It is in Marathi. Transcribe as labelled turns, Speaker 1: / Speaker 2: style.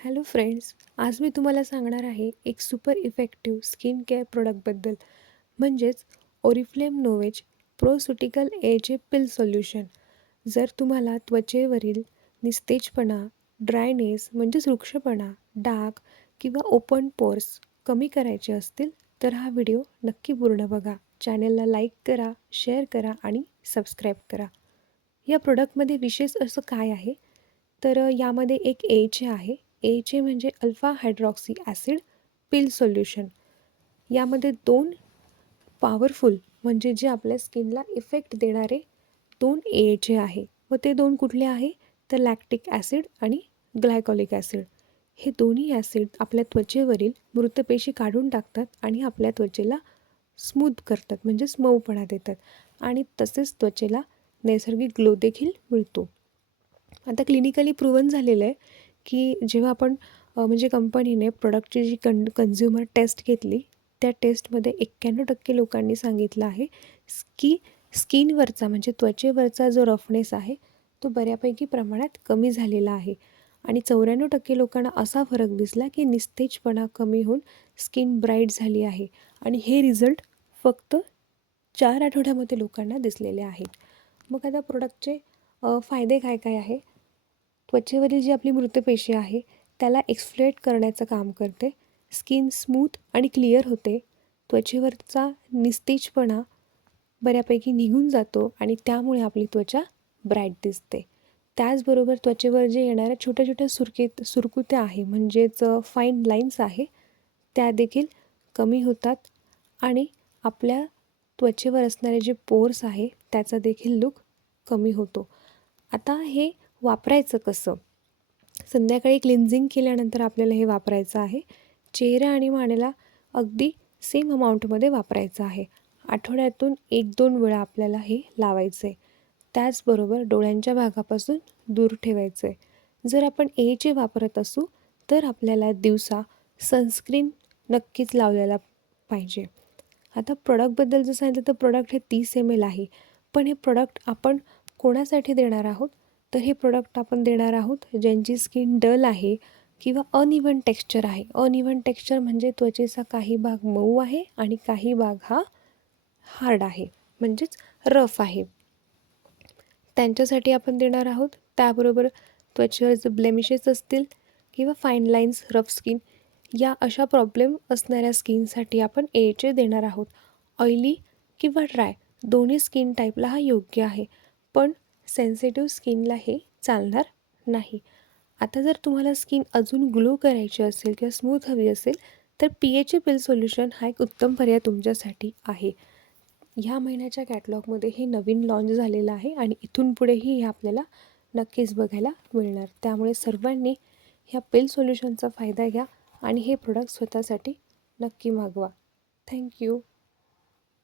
Speaker 1: हॅलो फ्रेंड्स आज मी तुम्हाला सांगणार आहे एक सुपर इफेक्टिव्ह स्किन केअर प्रोडक्टबद्दल म्हणजेच Oriflame Novage proceutical age peel solution जर तुम्हाला त्वचेवरील निस्तेजपणा ड्रायनेस म्हणजेच वृक्षपणा डाग किंवा ओपन पोर्स कमी करायचे असतील तर हा व्हिडिओ नक्की पूर्ण बघा. चॅनलला लाईक करा शेअर करा आणि सबस्क्राईब करा. या प्रोडक्टमध्ये विशेष असं काय आहे? तर यामध्ये एक एचे आहे. एचे म्हणजे alpha hydroxy acid peel solution यामध्ये दोन पॉवरफुल म्हणजे जे आपल्या स्किनला इफेक्ट देणारे दोन ए एचे आहे. व ते दोन कुठले आहे? तर लॅक्टिक ॲसिड आणि ग्लायकॉलिक ॲसिड हे दोन्ही ॲसिड आपल्या त्वचेवरील मृतपेशी काढून टाकतात आणि आपल्या त्वचेला स्मूथ करतात म्हणजे मऊपणा देतात. आणि तसेच त्वचेला नैसर्गिक ग्लो देखील मिळतो. आता क्लिनिकली प्रूव्हन झालेलं आहे की जेव्हा आपण म्हणजे कंपनीने प्रोडक्टची जी कन कन्झ्युमर टेस्ट घेतली त्या टेस्टमध्ये एक्क्याण्णव टक्के लोकांनी सांगितलं आहे की स्किनवरचा म्हणजे त्वचेवरचा जो रफनेस आहे तो बऱ्यापैकी प्रमाणात कमी झालेला आहे. आणि चौऱ्याण्णव टक्के लोकांना असा फरक दिसला की निस्तेजपणा कमी होऊन स्किन ब्राईट झाली आहे. आणि हे रिझल्ट फक्त चार आठवड्यामध्ये लोकांना दिसलेले आहेत. मग आता प्रोडक्टचे फायदे काय काय आहे? त्वचेवरील जी आपली मृतपेशी आहे त्याला एक्सफ्लेट करण्याचं काम करते. स्किन स्मूथ आणि क्लिअर होते. त्वचेवरचा निस्तेजपणा बऱ्यापैकी निघून जातो आणि त्यामुळे आपली त्वचा ब्राईट दिसते. त्याचबरोबर त्वचेवर जे येणाऱ्या छोट्या छोट्या सुरकेत सुरकुत्या आहे म्हणजेच फाईन लाईन्स आहे त्या देखील कमी होतात आणि आपल्या त्वचेवर असणारे जे पोर्स आहे त्याचा देखील लुक कमी होतो. आता हे वापरायचं कसं? संध्याकाळी क्लिन्झिंग केल्यानंतर आपल्याला हे वापरायचं आहे. चेहरा आणि मानेला अगदी सेम अमाऊंटमध्ये वापरायचं आहे. आठवड्यातून एक दोन वेळा आपल्याला हे लावायचं आहे त्याचबरोबर डोळ्यांच्या भागापासून दूर ठेवायचं आहे जर आपण एचे वापरत असू तर आपल्याला दिवसा सनस्क्रीन नक्कीच लावलेला पाहिजे. आता प्रॉडक्टबद्दल जर सांगितलं तर प्रॉडक्ट हे तीस एम एल आहे. पण हे प्रॉडक्ट आपण कोणासाठी देणार आहोत? तर हे प्रोडक्ट आपण देणार आहोत ज्यांची स्किन डल आहे किंवा अनइवन टेक्स्चर आहे. अनइवन टेक्स्चर म्हणजे त्वचेचा काही भाग मऊ आहे आणि काही भाग हा हार्ड आहे म्हणजेच रफ आहे. त्यांच्यासाठी आपण देणार आहोत त्याबरोबर त्वचेवर जर ब्लेमिशेस असतील किंवा फाईन लाईन्स रफ स्किन या अशा प्रॉब्लेम असणाऱ्या स्किनसाठी आपण एचे देणार आहोत. ऑइली किंवा ड्राय दोन्ही स्किन टाईपला हा योग्य आहे. पण सेन्सिटिव्ह स्किनला हे चालणार नाही. आता जर तुम्हाला स्किन अजून ग्लो करायची असेल किंवा स्मूथ हवी असेल तर पी एच पिल सोल्युशन हा एक उत्तम पर्याय तुमच्यासाठी आहे. ह्या महिन्याच्या कॅटलॉगमध्ये हे नवीन लॉन्च झालेलं आहे आणि इथून पुढेही हे आपल्याला नक्कीच बघायला मिळणार. त्यामुळे सर्वांनी ह्या पिल सोल्युशनचा फायदा घ्या आणि हे प्रोडक्ट स्वतःसाठी नक्की मागवा. थँक्यू